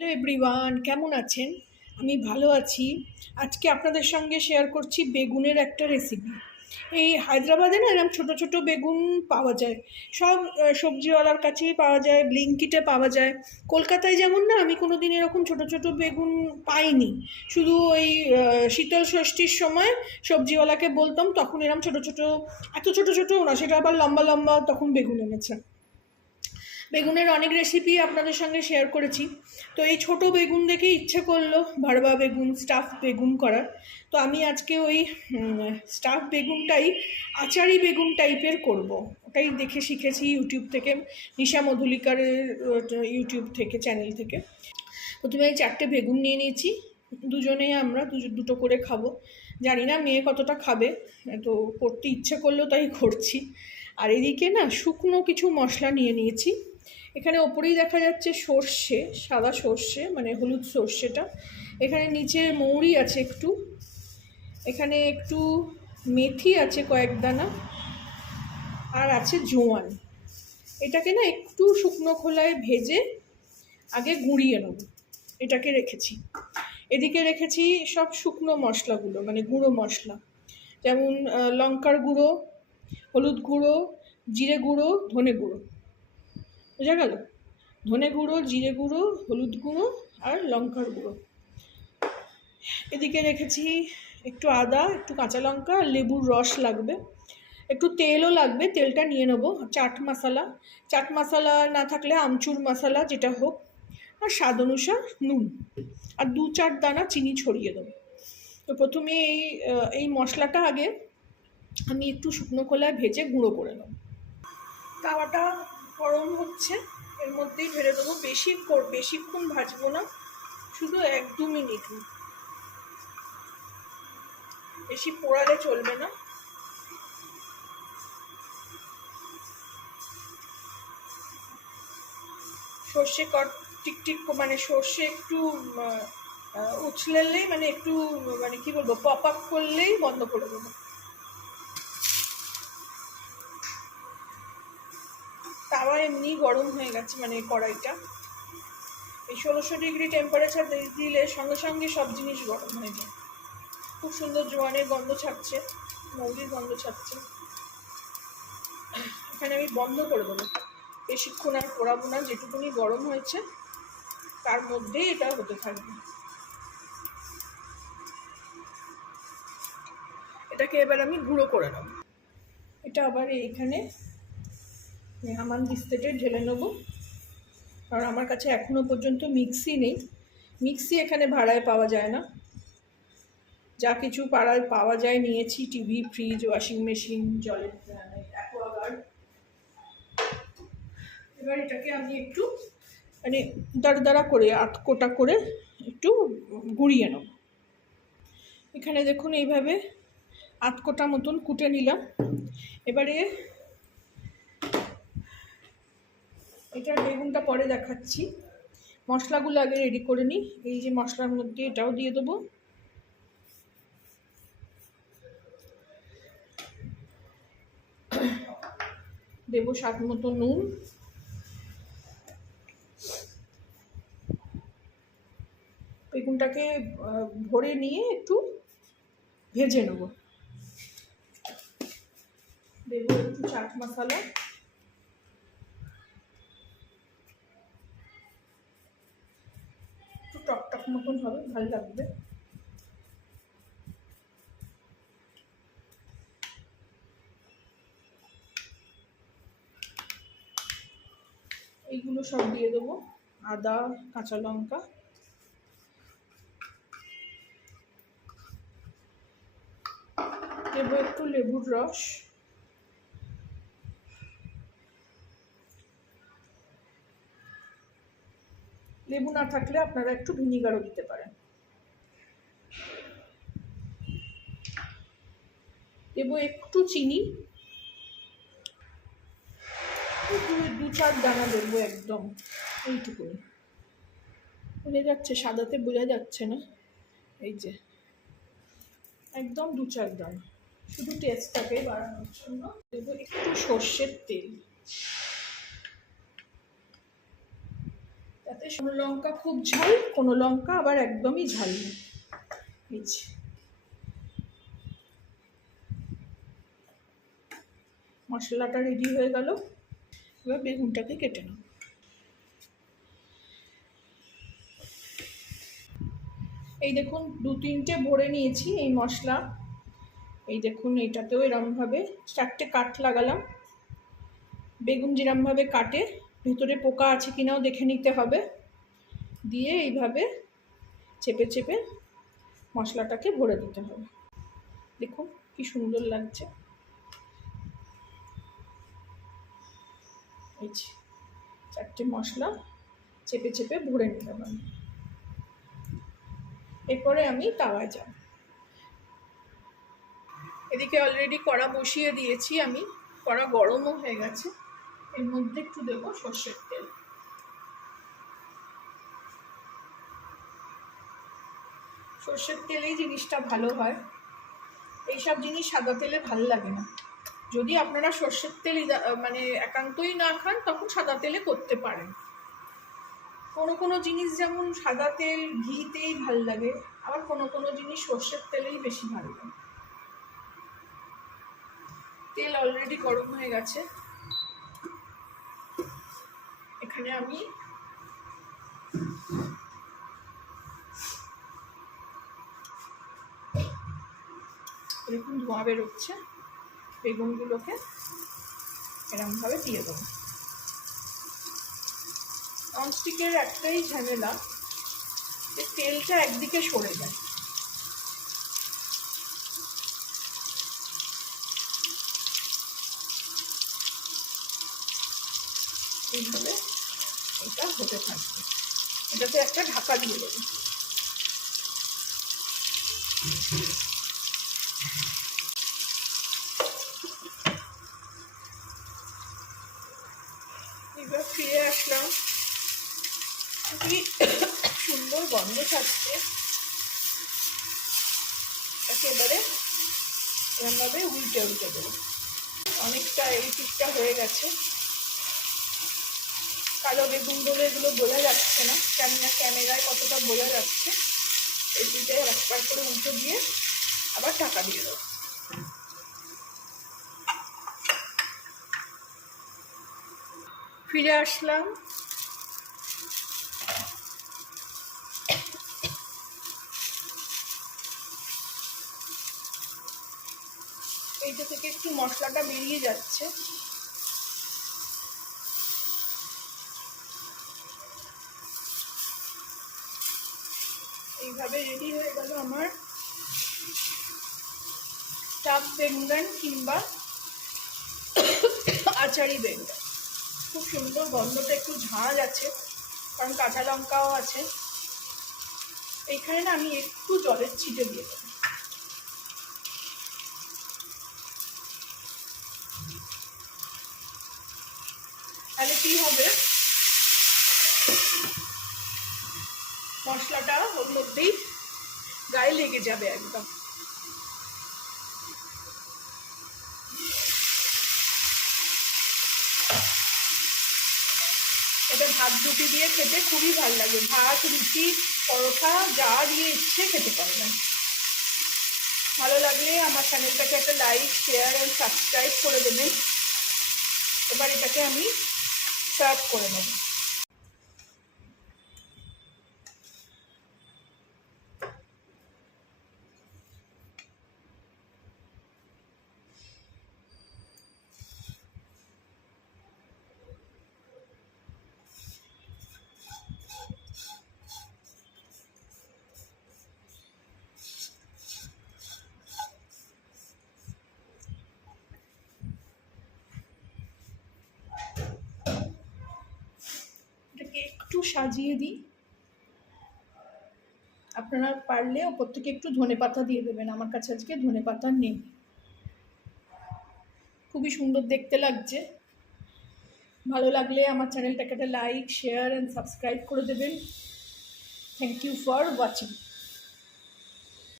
Hello everyone, কেমন আছেন? আমি ভালো আছি। আজকে আপনাদের সঙ্গে শেয়ার করছি বেগুনের একটা রেসিপি। এই হায়দ্রাবাদে না এরকম ছোটো ছোটো বেগুন পাওয়া যায়। সব সবজিওয়ালার কাছেই পাওয়া যায়, ব্লিঙ্কিটে পাওয়া যায়। কলকাতায় যেমন না আমি কোনো দিন এরকম ছোটো ছোটো বেগুন পাইনি। শুধু ওই শীতল ষষ্ঠীর সময় সবজিওয়ালাকে বলতাম, তখন এরকম ছোটো ছোটো, এত ছোটো ছোটোও না, সেটা আবার লম্বা লম্বা তখন বেগুন এনেছে। বেগুনের অনেক রেসিপি আপনাদের সঙ্গে শেয়ার করেছি। তো এই ছোট বেগুন দেখে ইচ্ছে করলো ভারবা বেগুন, স্টাফ বেগুন করার। তো আমি আজকে ওই স্টাফ বেগুনটাই আচারি বেগুন টাইপের করব। ওটাই দেখে শিখেছি ইউটিউব থেকে, নিশা মধুলিকারের ইউটিউব থেকে, চ্যানেল থেকে। প্রথমে এই 4টে বেগুন নিয়ে নিয়েছি। দুজনেই আমরা দুটো করে খাবো। জানি না মেয়ে কতটা খাবে, তো করতে ইচ্ছে করলো তাই করছি। আর এদিকে না শুকনো কিছু মশলা নিয়ে নিয়েছি। এখানে ওপরেই দেখা যাচ্ছে সর্ষে, সাদা সর্ষে, মানে হলুদ সর্ষেটা। এখানে নিচে মৌরি আছে একটু, এখানে একটু মেথি আছে কয়েক দানা, আর আছে জোয়ান। এটাকে না একটু শুকনো খোলায় ভেজে আগে গুঁড়িয়ে নেব। এটাকে রেখেছি। এদিকে রেখেছি সব শুকনো মশলাগুলো, মানে গুঁড়ো মশলা, যেমন লঙ্কার গুঁড়ো, হলুদ গুঁড়ো, জিরে গুঁড়ো, ধনে গুঁড়ো। বোঝা গেল? ধনে গুঁড়ো, জিরে গুঁড়ো, হলুদ গুঁড়ো আর লঙ্কার গুঁড়ো। এদিকে রেখেছি একটু আদা, একটু কাঁচা লঙ্কা, আর লেবুর রস লাগবে, একটু তেলও লাগবে, তেলটা নিয়ে নেবো। চাট মশলা, চাট মশলা না থাকলে আমচুর মশলা যেটা হোক, আর স্বাদ অনুসার নুন, আর 2-4 দানা চিনি ছড়িয়ে দেবো। তো প্রথমে এই মশলাটা আগে আমি একটু শুকনো খোলায় ভেজে গুঁড়ো করে নেব। তাওয়াটা গরম হচ্ছে, এর মধ্যেই ঢেলে দেবো। বেশিক্ষণ ভাজবো না, শুধু 1-2 মিনিট, বেশি পোড়ালে চলবে না। সর্ষে টিকটিক, মানে সর্ষে একটু উছলেলেই, মানে একটু, মানে কি বলবো, পপ আপ করলেই বন্ধ করে দেবো। তাওয়া এমনি গরম হয়ে গেছে, মানে কড়াইটা। এই 1600 ডিগ্রি টেম্পারেচার দিলে সঙ্গে সঙ্গে সব জিনিস গরম হয়ে যায়। খুব সুন্দর জোয়ানের গন্ধ ছাড়ছে, মৌরির গন্ধ ছাড়ছে। এখানে আমি বন্ধ করে দেবো, বেশিক্ষণ আর পোড়াবো না। যেটুকুনি গরম হয়েছে তার মধ্যেই এটা হতে থাকবে। এটাকে এবার আমি গুঁড়ো করে নেব। এটা আবার এইখানে হামান দিস্তেটে ঢেলে নেবো, কারণ আমার কাছে এখনো পর্যন্ত মিক্সি নেই। মিক্সি এখানে ভাড়ায় পাওয়া যায় না। যা কিছু পাড়ায় পাওয়া যায় নিয়েছি, টিভি, ফ্রিজ, ওয়াশিং মেশিন, জলের অ্যাকোয়াগার্ড। এবার এটাকে আমি একটু, মানে দাঁড়া করে, আধকোটা করে একটু গুঁড়িয়ে নেব। এখানে দেখুন এইভাবে আধকোটা মতন কুটে নিলাম। এবারে এটা বেগুনটা পরে দেখাচ্ছি, মশলাগুলো আগে রেডি করে নিই। এই যে মশলার মধ্যে এটাও দিয়ে দেবো, দেবো স্বাদ মতো নুন, বেগুনটাকে ভরে নিয়ে একটু ভেজে নেব। দেবো একটু চাট মশলা, একটু টকটক মতন হবে, ভালো লাগবে। এইগুলো সব দিয়ে দেবো, আদা, কাঁচা লঙ্কা, দেবো একটু লেবুর রস, লেবু না থাকলে আপনারা একটু ভিনিগারও দিতে পারেন। দেবো একটু চিনি, 2-4 দানা দেবো, একদম এইটুকুনি। বোঝা যাচ্ছে? সাদাতে বোঝা যাচ্ছে না, এই যে একদম 2-4 দানা, শুধু টেস্টটাকে বাড়ানোর জন্য। দেবো একটু সর্ষের তেল, যাতে কোনো লঙ্কা খুব ঝাল, কোনো লঙ্কা আবার একদমই ঝাল নেই। মশলাটা রেডি হয়ে গেল, এবার বেগুনটাকে কেটে নাও। এই দেখুন 2-3টে ভরে নিয়েছি এই মশলা। এই দেখুন এটাতেও এরমভাবে 4টে কাট লাগালাম। বেগুন যেরমভাবে কাটে ভেতরে পোকা আছে কিনাও দেখে নিতে হবে, দিয়ে এইভাবে চেপে চেপে মশলাটাকে ভরে দিতে হবে। দেখুন কি সুন্দর লাগছে। এই 4টে মশলা চেপে চেপে ভরে নিলাম আমি। এরপরে আমি তাওয়ায় যাব। এদিকে অলরেডি কড়া বসিয়ে দিয়েছি আমি, কড়া গরমও হয়ে গেছে। এর মধ্যে একটু দেবো সর্ষের তেল। সর্ষের তেলেই জিনিসটা ভালো হয়, এইসব জিনিস সাদা তেলে ভালো লাগে না। যদি আপনারা সর্ষের তেল মানে একান্তই না খান তখন সাদা তেলে করতে পারেন। কোনো কোনো জিনিস যেমন সাদা তেল ঘিতেই ভাল লাগে, আবার কোনো কোনো জিনিস সর্ষের তেলেই বেশি ভালো লাগে। তেল অলরেডি গরম হয়ে গেছে। এখানে আমি এরকম ধোঁয়া বেরোচ্ছে, বেগুনগুলোকে এরকমভাবে দিয়ে দেবো। ননস্টিকের একটাই ঝামেলা, যে তেলটা একদিকে সরে যায়। এইভাবে এটা হতে থাকবে, এটাতে একটা ঢাকা দিয়ে দেবো। এবার ফিরে আসলাম, কি সুন্দর গন্ধ ছাড়ছে। একেবারে এরমভাবে উল্টে উল্টে দেবো। অনেকটা এই পিঠটা হয়ে গেছে। কালো বেগুন বলে এগুলো বোঝা যাচ্ছে না, ক্যামেরায় কতটা বোঝা যাচ্ছে। এই পিঠে একবার করে উল্টে দিয়ে আবার ঢাকা দিয়ে দেবো। ফিরে আসলাম। এইটা থেকে একটু মশলাটা বেরিয়ে যাচ্ছে। এইভাবে রেডি হয়ে গেল আমার চাপ বেঙ্গন কিংবা আচারি বেঙ্গন। খুব সুন্দর গন্ধটা, একটু ঝাঁঝ আছে কারণ কাঁচা লঙ্কাও আছে। এইখানে না আমি একটু জলের ছিটে দিয়ে দেবো, তাহলে কি হবে, মশলাটা ওর মধ্যেই গায়ে লেগে যাবে একদম। এটা ভাত রুটি দিয়ে খেতে খুবই ভালো লাগে। ভাত রুটি পরোটা যা দিয়ে ইচ্ছে খেতে পারবেন। ভালো লাগলে আমার চ্যানেলটাকে একটা লাইক শেয়ার অ্যান্ড সাবস্ক্রাইব করে দেবেন। এবার এটাকে আমি সার্ভ করে নেব। একটু সাজিয়ে দিই, আপনারা পারলে ওপর থেকে একটু ধনেপাতা দিয়ে দেবেন। আমার কাছে আজকে ধনেপাতা নেই। খুবই সুন্দর দেখতে লাগছে। ভালো লাগলে আমার চ্যানেলটাকে একটা লাইক শেয়ার অ্যান্ড সাবস্ক্রাইব করে দেবেন। Thank you for watching.